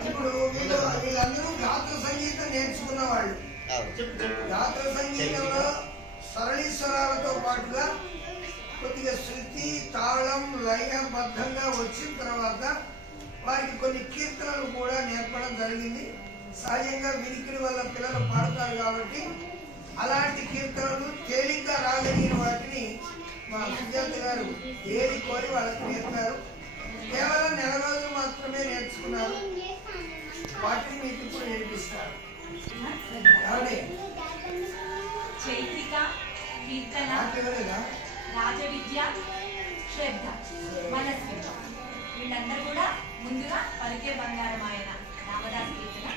ఇప్పుడు వీళ్ళు వీళ్ళందరూ గాత్ర సంగీతం నేర్చుకున్న వాళ్ళు గాత్ర సంగీతంలో సరళీశ్వరాలతో పాటుగా కొద్దిగా శృతి తాళం లయబద్ధంగా వచ్చిన తర్వాత వారికి కొన్ని కీర్తనలు కూడా నేర్పడం జరిగింది సహజంగా వినికిడి వల్ల పిల్లలు పాడతారు కాబట్టి అలాంటి కీర్తనలు తేలిగ్గా రాగలిగిన వాటిని మా సుజాత గారు ఏది కోరి వాళ్ళకి నేర్పారు. కేవలం నెల రోజులు మాత్రమే నేర్చుకున్నారు. వాటిని మీకు ఇప్పుడు నేర్పిస్తారు? చైత్రిక కీర్తన? రాజ విద్య శ్రద్ధ వీళ్ళందరూ కూడా ముందుగా పలికే బంగారం ఆయన రామదాస్ కీర్తన.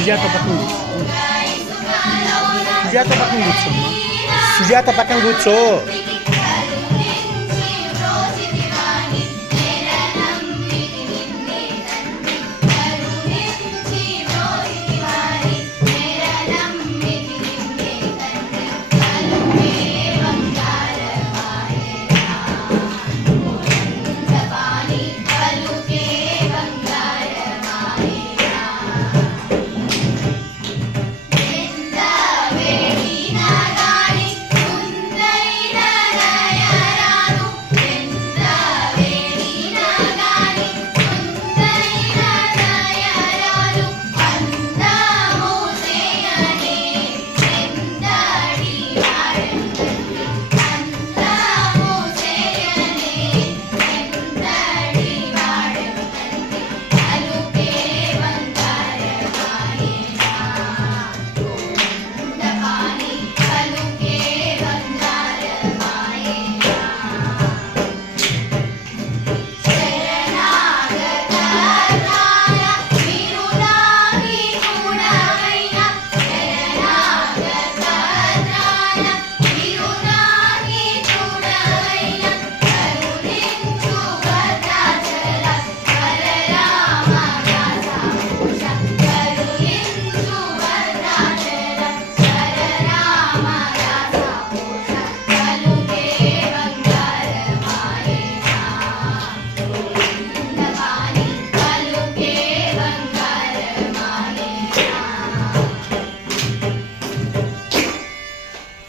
సుజాత పక్కన కూర్చో. సుజాత పక్కన కూర్చో సుజాత పక్కన కూర్చో